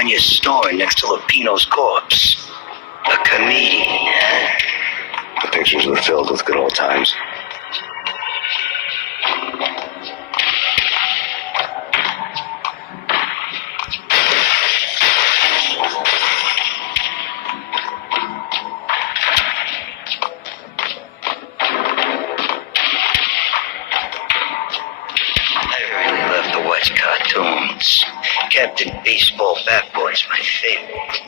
found you snoring next to Lupino's corpse. A comedian, huh? The pictures were filled with good old times. Cartoons. Captain Baseball Bat Boy's my favorite.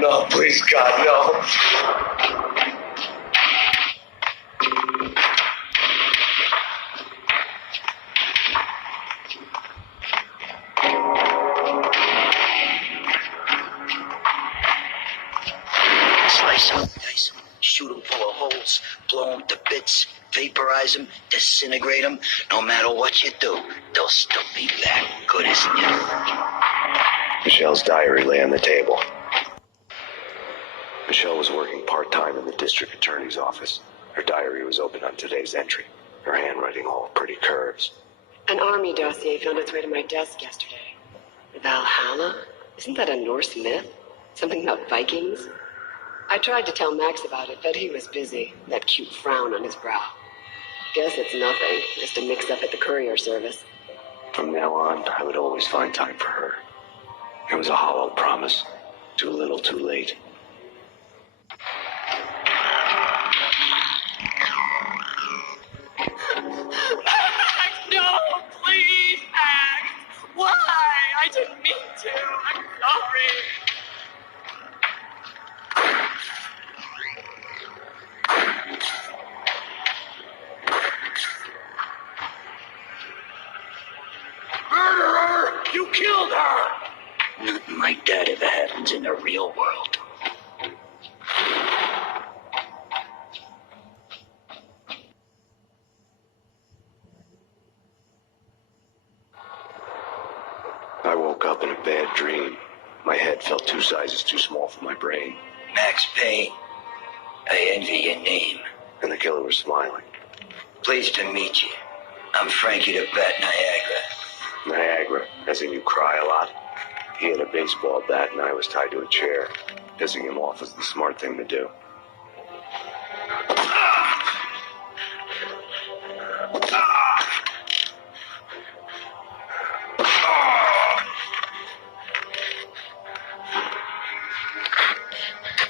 No, please, God, no. Slice them, dice them, shoot them full of holes, blow them to bits, vaporize them, disintegrate them. No matter what you do, they'll still be that good as new. Michelle's diary lay on the table. Michelle was working part-time in the district attorney's office. Her diary was open on today's entry, her handwriting all pretty curves. An army dossier found its way to my desk yesterday. Valhalla? Isn't that a Norse myth? Something about Vikings? I tried to tell Max about it, but he was busy, that cute frown on his brow. Guess it's nothing, just a mix-up at the courier service. From now on, I would always find time for her. It was a hollow promise. Too little, too late. Max, no! Please, Max! Why? I didn't mean to. I'm sorry. Murderer! You killed her! Nothing like that ever happens in the real world. I woke up in a bad dream. My head felt 2 sizes too small for my brain. Max Payne, I envy your name. And the killer was smiling. Pleased to meet you. I'm Frankie the Bat Niagara. Niagara, as in you cry a lot. He had a baseball bat and I was tied to a chair. Pissing him off was the smart thing to do.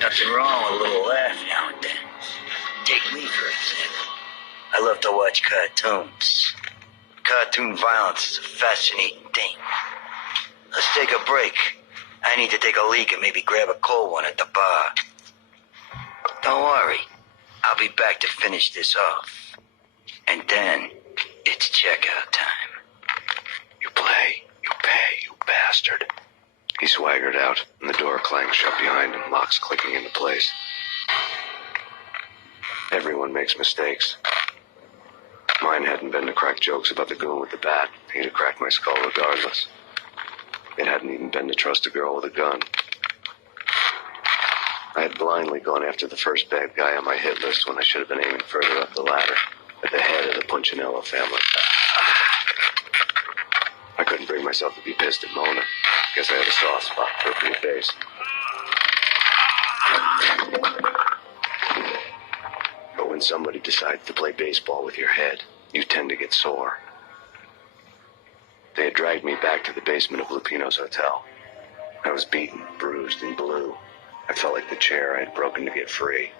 Nothing wrong with a little laugh now and then. Take me, for example. I love to watch cartoons. Cartoon violence is a fascinating thing. Let's take a break. I need to take a leak and maybe grab a cold one at the bar. Don't worry. I'll be back to finish this off. And then, it's checkout time. You play, you pay, you bastard. He swaggered out, and the door clanged shut behind him, locks clicking into place. Everyone makes mistakes. Mine hadn't been to crack jokes about the goon with the bat. He'd have cracked my skull regardless. It hadn't even been to trust a girl with a gun. I had blindly gone after the first bad guy on my hit list when I should have been aiming further up the ladder, at the head of the Punchinello family. I couldn't bring myself to be pissed at Mona. Guess I have a soft spot for a pretty face. But when somebody decides to play baseball with your head, you tend to get sore. They had dragged me back to the basement of Lupino's hotel. I was beaten, bruised, and blue. I felt like the chair I had broken to get free.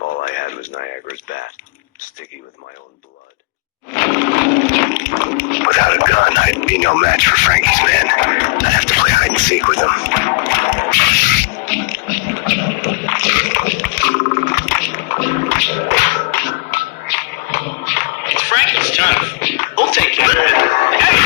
All I had was Niagara's bat, sticky with my own blood. Without a gun, I'd be no match for Frankie's men. I'd have to play hide and seek with him. It's Frankie's turn. We'll take care of it. Hey!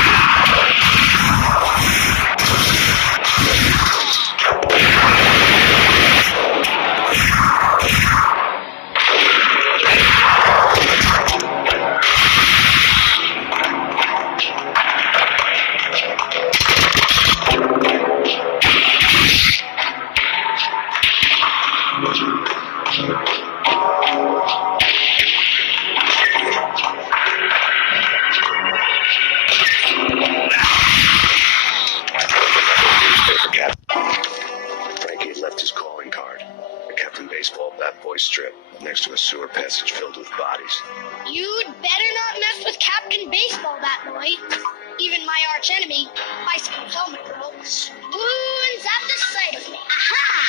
Frankie had left his calling card, a Captain Baseball bat boy strip, next to a sewer passage filled with bodies. You'd better not mess with Captain Baseball, that boy. Even my arch enemy, Bicycle Helmet Girl, swoons at the sight of me. Aha!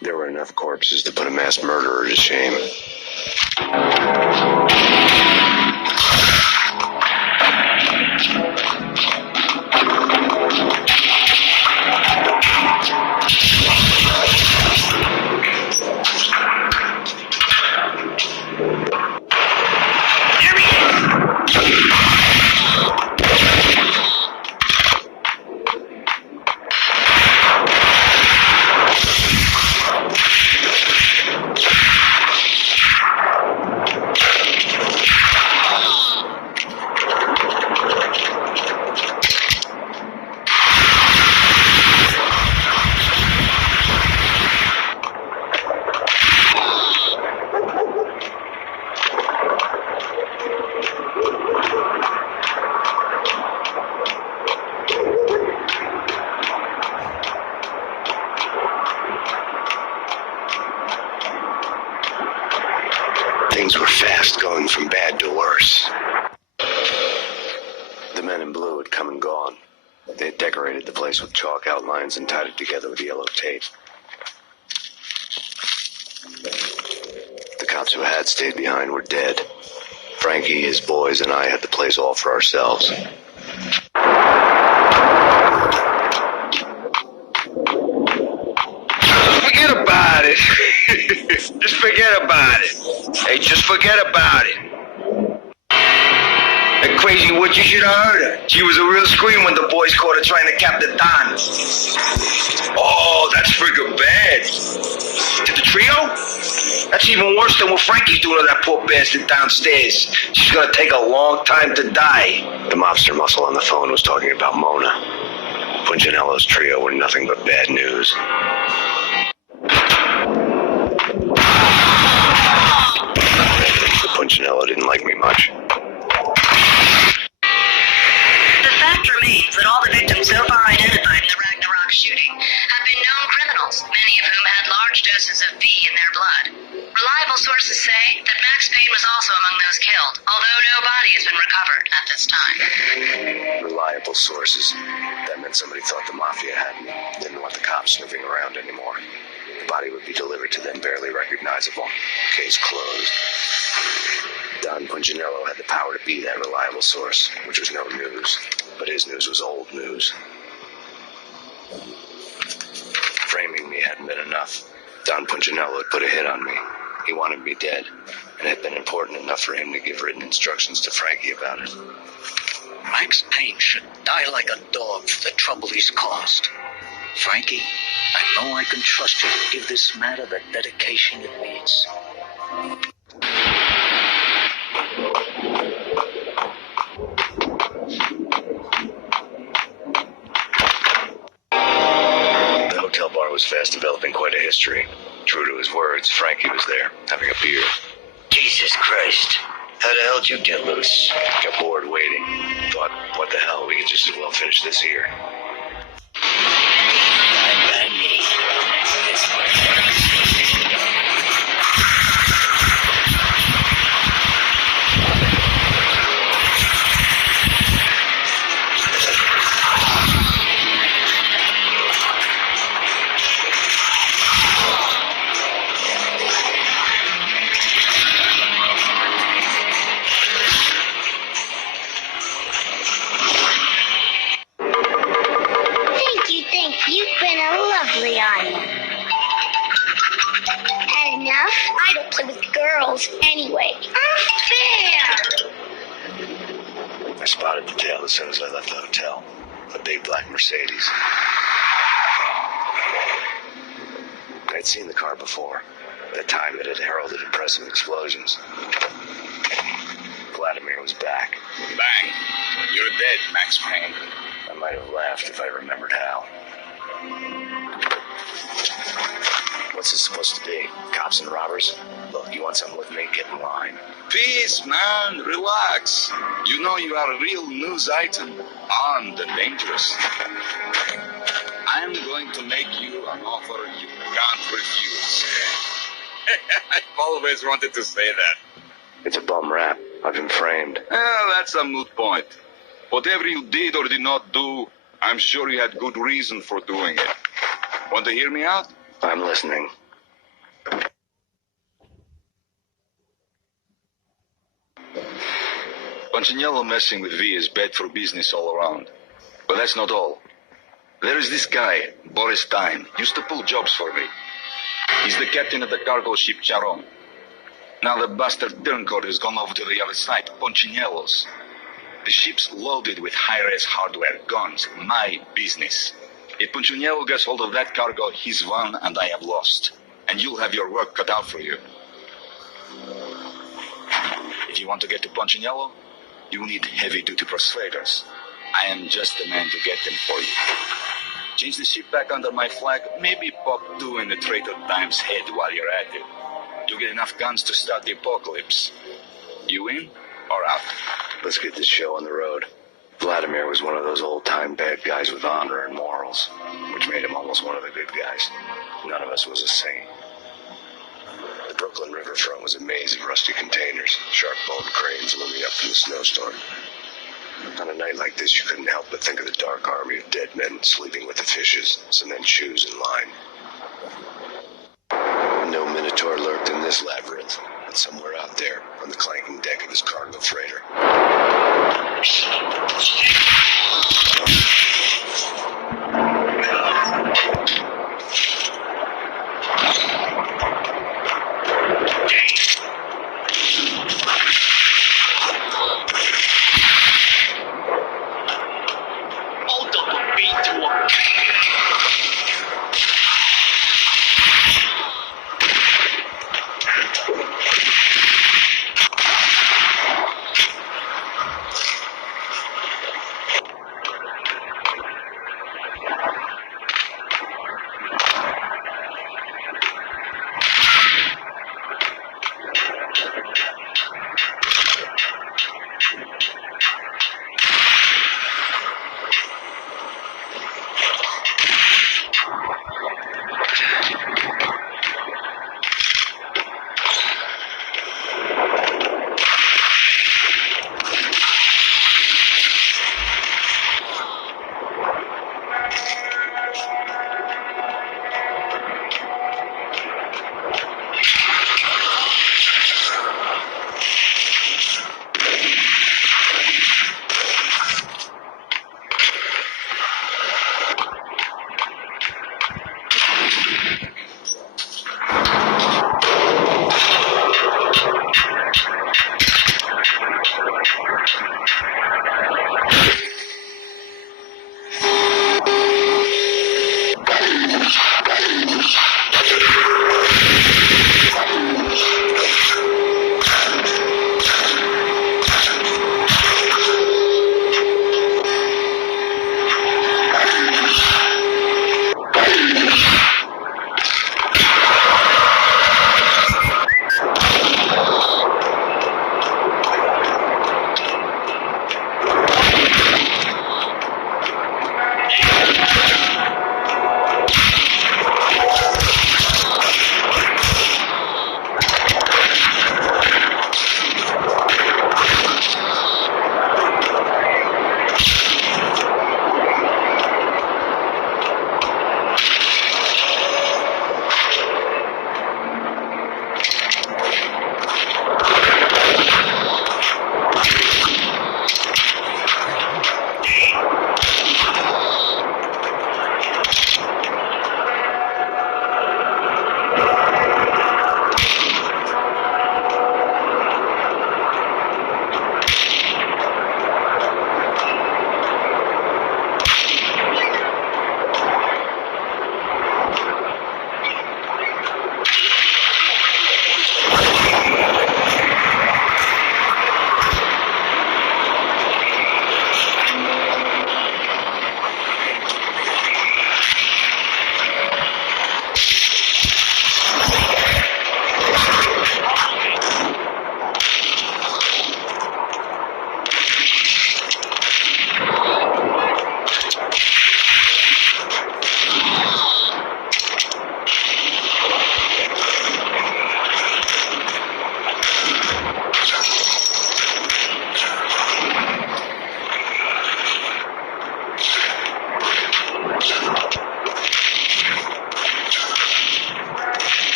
There were enough corpses to put a mass murderer to shame. Things were fast going from bad to worse. The men in blue had come and gone. They had decorated the place with chalk outlines and tied it together with yellow tape. The cops who had stayed behind were dead. Frankie, his boys, and I had the place all for ourselves. Forget about it. Just forget about it. Hey, just forget about it. That crazy witch, you should have heard her. She was a real scream when the boys caught her trying to cap the Don. Oh, that's friggin' bad. To the trio? That's even worse than what Frankie's doing to that poor bastard downstairs. She's gonna take a long time to die. The mobster muscle on the phone was talking about Mona. Punchinello's trio were nothing but bad news. The Punchinello didn't like me much. The fact remains that all the victims so far identified in the Ragnarok shooting have been known criminals, many of whom had large doses of V in their blood. Reliable sources say that Max Payne was also among those killed, although no body has been recovered at this time. Reliable sources. That meant somebody thought the Mafia had me. Didn't want the cops snooping around anymore. The body would be delivered to them barely recognizable. Case closed. Don Punchinello had the power to be that reliable source, which was no news. But his news was old news. Framing me hadn't been enough. Don Punchinello had put a hit on me. He wanted me dead, and it had been important enough for him to give written instructions to Frankie about it. Max Payne should die like a dog for the trouble he's caused. Frankie, I know I can trust you to give this matter the dedication it needs. The hotel bar was fast developing quite a history. True to his words, Frankie was there, having a beer. Jesus Christ. How the hell did you get loose? Got bored waiting. Thought, what the hell, we could just as well finish this here. Fine by me. Thank you. You've been a lovely audience. Had enough? I don't play with girls anyway. Unfair! I spotted the tail as soon as I left the hotel. A big black Mercedes. I'd seen the car before. At the time, it had heralded impressive explosions. Vladimir was back. Bang! You're dead, Max Payne. I might have laughed if I remembered how. What's this supposed to be? Cops and robbers? Look, you want something with me? Get in line. Peace, man. Relax. You know you are a real news item. Armed and dangerous. I'm going to make you an offer you can't refuse. I've always wanted to say that. It's a bum rap. I've been framed. Well, that's a moot point. Whatever you did or did not do, I'm sure you had good reason for doing it. Want to hear me out? I'm listening. Punchinello messing with V is bad for business all around. But that's not all. There is this guy, Boris Dime, used to pull jobs for me. He's the captain of the cargo ship Charon. Now the bastard turncoat has gone over to the other side, Punchinello's. The ship's loaded with high-res hardware, guns, my business. If Punchinello gets hold of that cargo, he's won and I have lost. And you'll have your work cut out for you. If you want to get to Punchinello, you need heavy-duty prostrators. I am just the man to get them for you. Change the ship back under my flag, maybe pop 2 in the traitor Dime's head while you're at it. You'll get enough guns to start the apocalypse. You in or out? Let's get this show on the road. Vladimir was one of those old-time bad guys with honor and morals, which made him almost one of the good guys. None of us was a saint. The Brooklyn riverfront was a maze of rusty containers, sharp-boned cranes looming up from the snowstorm. On a night like this, you couldn't help but think of the dark army of dead men sleeping with the fishes, cement shoes in line. No minotaur lurked in this labyrinth, but somewhere out there, on the clanking deck of his cargo freighter.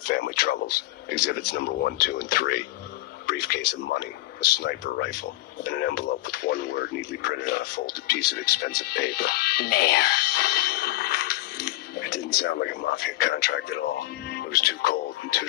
about family troubles. Exhibits number 1, 2, and 3. Briefcase of money, a sniper rifle, and an envelope with one word neatly printed on a folded piece of expensive paper. Mayor. It didn't sound like a Mafia contract at all. It was too cold and too